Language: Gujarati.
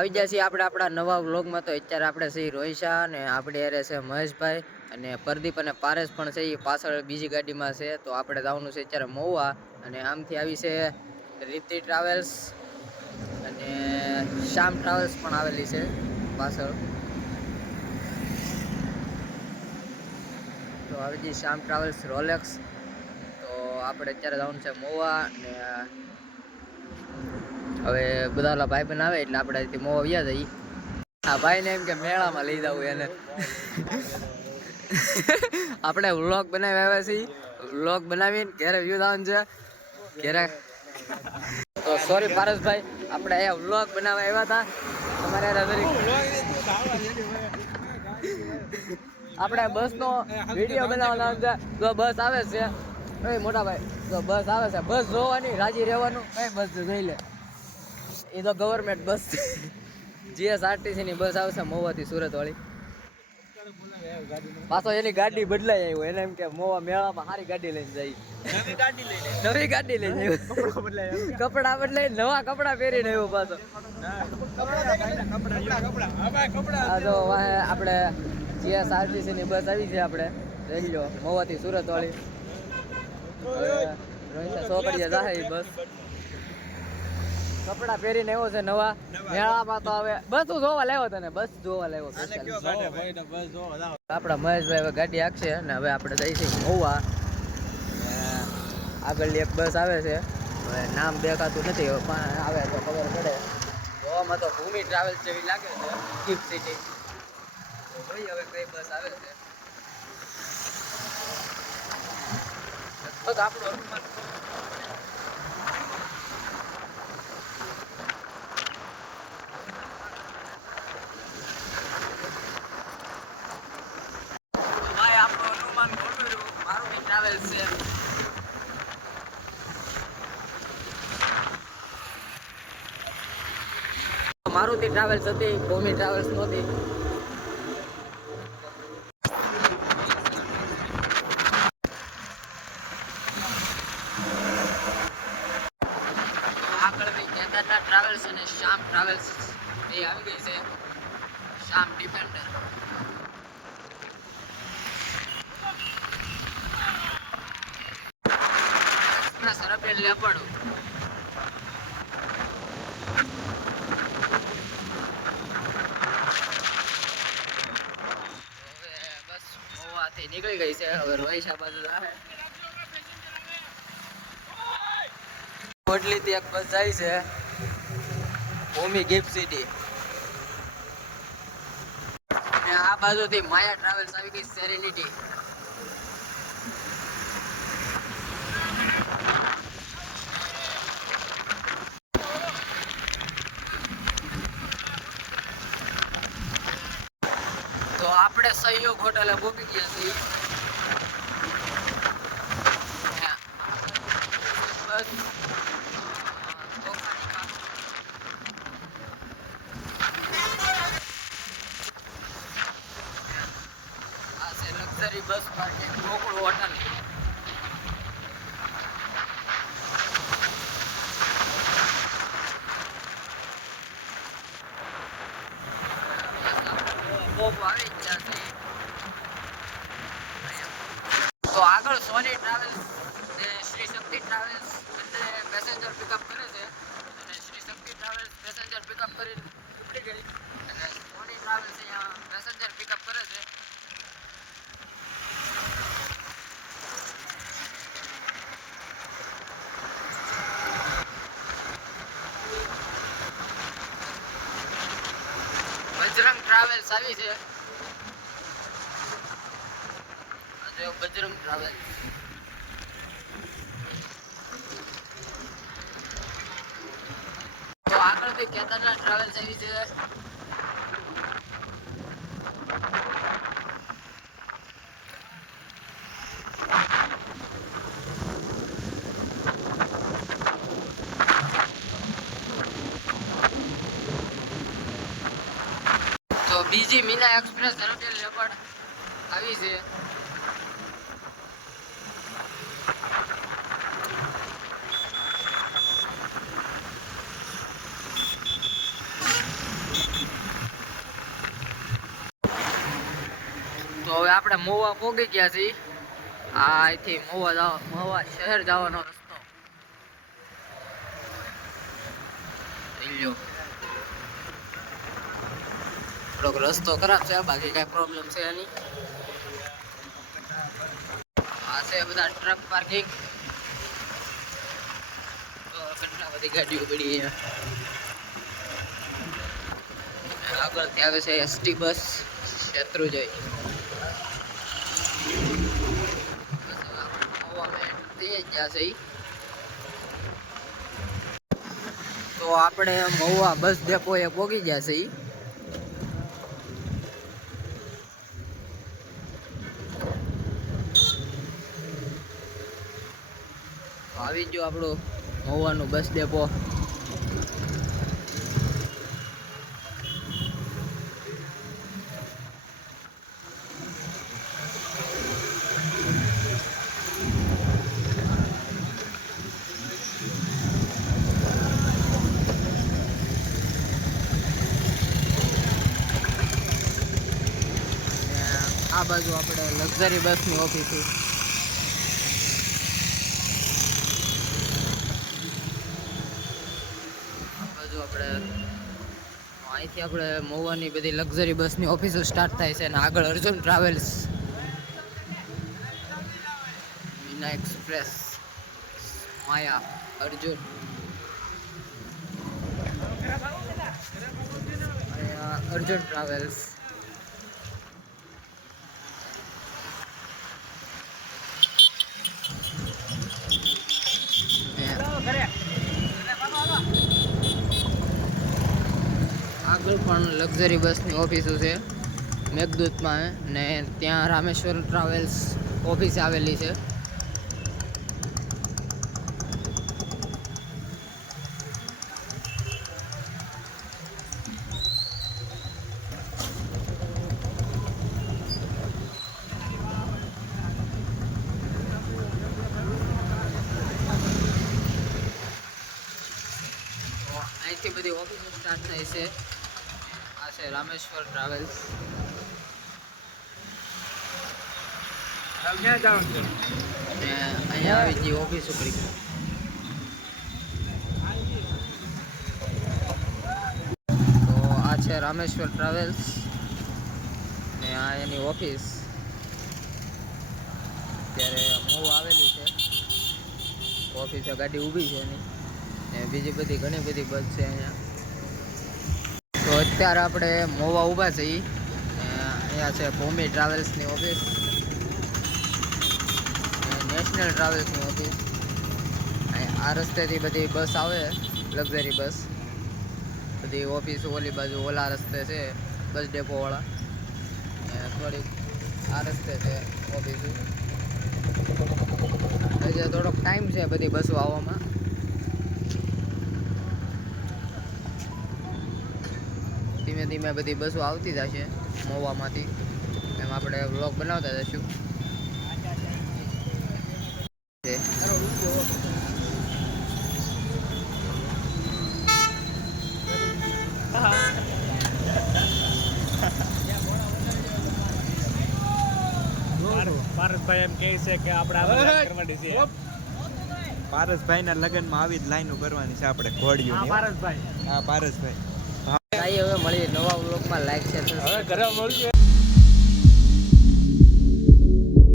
આવી છીએ આપણે આપણા નવા વ્લોગમાં. તો અત્યારે આપણે છીએ રોહિશા અને આપણે અરે છે મહેશભાઈ અને પ્રદીપ અને પારેશ પણ છે. એ પાછળ બીજી ગાડીમાં છે. તો આપણે જવાનું છે અત્યારે મહુવા અને આમથી આવી છે રીતિ ટ્રાવેલ્સ અને શ્યામ ટ્રાવેલ્સ પણ આવેલી છે પાછળ. તો આવી શ્યામ ટ્રાવેલ્સ રોલેક્સ. તો આપણે અત્યારે જવાનું છે મહુવા અને હવે બધા ઓલા ભાઈ બહેન આવે એટલે આપણે અહીંથી મોવા વ્યા જઈએ. આ ભાઈને એમ કે મેળામાં લઈ જવું એને. આપણે વ્લોગ બનાવી આવ્યા છીએ. વ્લોગ બનાવીને ઘેરે વ્યૂ થવાનું છે. ઘરે. તો સોરી પારસભાઈ, આપણે અહીંયા વ્લોગ બનાવવા આવ્યા હતા. તમારે આપણે બસનો વીડિયો બનાવવાનો છે. જો બસ આવે છે. એ મોટા ભાઈ, જો બસ આવે છે. બસ જોવાની, રાજી રહેવાનું. કઈ બસ જોઈ લે. એ તો ગવર્મેન્ટ બસ જીએસઆરટીસી ની બસ આવશે મોવાથી સુરત વાળી પાછો એની ગાડી બદલાઈ આવ્યો એને એમ કે મોવા મેળામાં સારી ગાડી લઈને જાય. નવી ગાડી લઈને આવ્યો. કપડા બદલાઈ નવા કપડા પહેરીને આવ્યો પાછો. આ આપણે જીએસઆરટીસી ની બસ આવી છે આપણે. રહી લો મોવાથી સુરત વાળી રોહિત રોહિતા જાહે બસ કપડા પહેરીને આવ્યો છે નવા. મેળામાં તો હવે બસ હું જોવા લાવ્યો તને બસ જોવા લાવ્યો આપડા આપણા મહેશભાઈ હવે ગાડી આખશે ને હવે આપણે જઈશું ગોવા આગળ એક બસ આવે છે. હવે નામ દેખાતું નથી હવે પણ આવે તો ખબર પડે. ગોવામાં તો ભૂમિ ટ્રાવેલ્સ જેવી લાગે છે ગિફ્ટ સિટી જોઈએ હવે કઈ બસ આવે છે. લગભગ આપણું અનુમાન ભાઈ આપણું અનુમાન ખોટું રહ્યું મારુતિ ટ્રાવેલ્સ છે મારુતિ ટ્રાવેલ્સ હતી ભૂમિ ટ્રાવેલ્સ નહોતી. કેદારનાથ ટ્રાવેલ્સ અને શ્યામ ટ્રાવેલ્સ એ આવી ગઈ છે. શ્યામ ડિફેન્ડર સરપેલ અરબિયન લેપર્ડ હવે બસ મહુવાથી નીકળી ગઈ છે. હવે રોહિશા બાજુ આવે. કોટલીથી એક બસ જાય છે. Bhumi GIFT City. આ બાજુથી માયા ટ્રાવેલ્સ આવી ગઈ સેરેનિટી તો આપણે સહયોગ હોટલે મૂકી ગયા છીએ હા. બસ અ, તોફાનીમાં. આ છે બસ પાર્કિંગ ગોકુળ હોટલ તો આગળ સોની ટ્રાવેલ્સ શ્રી શક્તિ ટ્રાવેલ્સ બંને પેસેન્જર પિકઅપ કરે છે. અને Shri Shakti travels passenger pickup કરીને ઉપડી ગઈ. અને સોની ટ્રાવેલ્સ અહીંયા પેસેન્જર પિકઅપ કરે છે બજરંગ ટ્રાવેલ્સ આવી છે. બજરંગ ટ્રાવેલ્સ તો આગળથી કેદારનાથ ટ્રાવેલ્સ આવી છે. મીના એક્સપ્રેસ ધરોટેલ લેપડ આવી છે. તો હવે આપણે મોવા પોગી ગયા છીએ. આ અહીંથી મોવા જવા, મોવા શહેર જવાનો રસ્તો. થોડોક રસ્તો ખરાબ છે, બાકી કઈ પ્રોબ્લેમ છે નહીં. આ છે બધા ટ્રક પાર્કિંગ કેટલા બધી ગાડીઓ પડી અહીંયા આગળથી આવે છે એસટી બસ શત્રુજય. તો આપણે મહુવા બસ ડેપો એ પહોંચી ગયા છે આવી ગયો આપણું મહુવાનું બસ ડેપો. આ બાજુ આપણે લક્ઝરી બસની ઓફિસ આપણે અહીંથી આપણે મોવાની બધી લક્ઝરી બસની ઓફિસો સ્ટાર્ટ થાય છે અને આગળ Arjun travels Meena express Maya, Arjun. Arjun travels આગળ પણ લક્ઝરી બસની ઓફિસો છે, મેઘદૂતમાં ને ત્યાં રામેશ્વર ટ્રાવેલ્સ ઓફિસ આવેલી છે. અહીંથી બધી ઓફિસો સ્ટાર્ટ થાય છે. છે રામેશ્વર ટ્રાવેલ્સ અને અહીંયા આવી ગઈ ઓફિસ ઉપરી. તો આ છે રામેશ્વર ટ્રાવેલ્સ ને આ એની ઓફિસ. ત્યારે મૂવ આવેલી છે. ઓફિસે ગાડી ઊભી છે એની. ને બીજી બધી ઘણી બધી બસ છે અહીંયા. અત્યારે આપણે મોવા ઊભા છીએ અહીંયા છે ભૂમિ ટ્રાવેલ્સની ઓફિસ. નેશનલ ટ્રાવેલ્સની ઓફિસ. આ રસ્તેથી બધી બસ આવે, લક્ઝરી બસ. બધી ઓફિસ ઓલી બાજુ ઓલા રસ્તે છે, બસ ડેપોવાળા. થોડીક આ રસ્તે છે ઓફિસ. હજી થોડોક ટાઈમ છે બધી બસો આવવામાં. ધીમે ધીમે બધી બસો આવતી જશે મોવામાંથી. એમ આપણે વ્લોગ બનાવતા જશું. પારસભાઈ એમ કહે છે કે આપણે આ બધા કરવાની છે પારસભાઈ ના લગ્નમાં આવી જ લાઈનો કરવાની છે આપણે ઘોડીઓ પારસભાઈ. હા પારસભાઈ. આઈ હવે મળીએ નવા બ્લોગમાં લાઈક શેર હવે ઘરે મળશું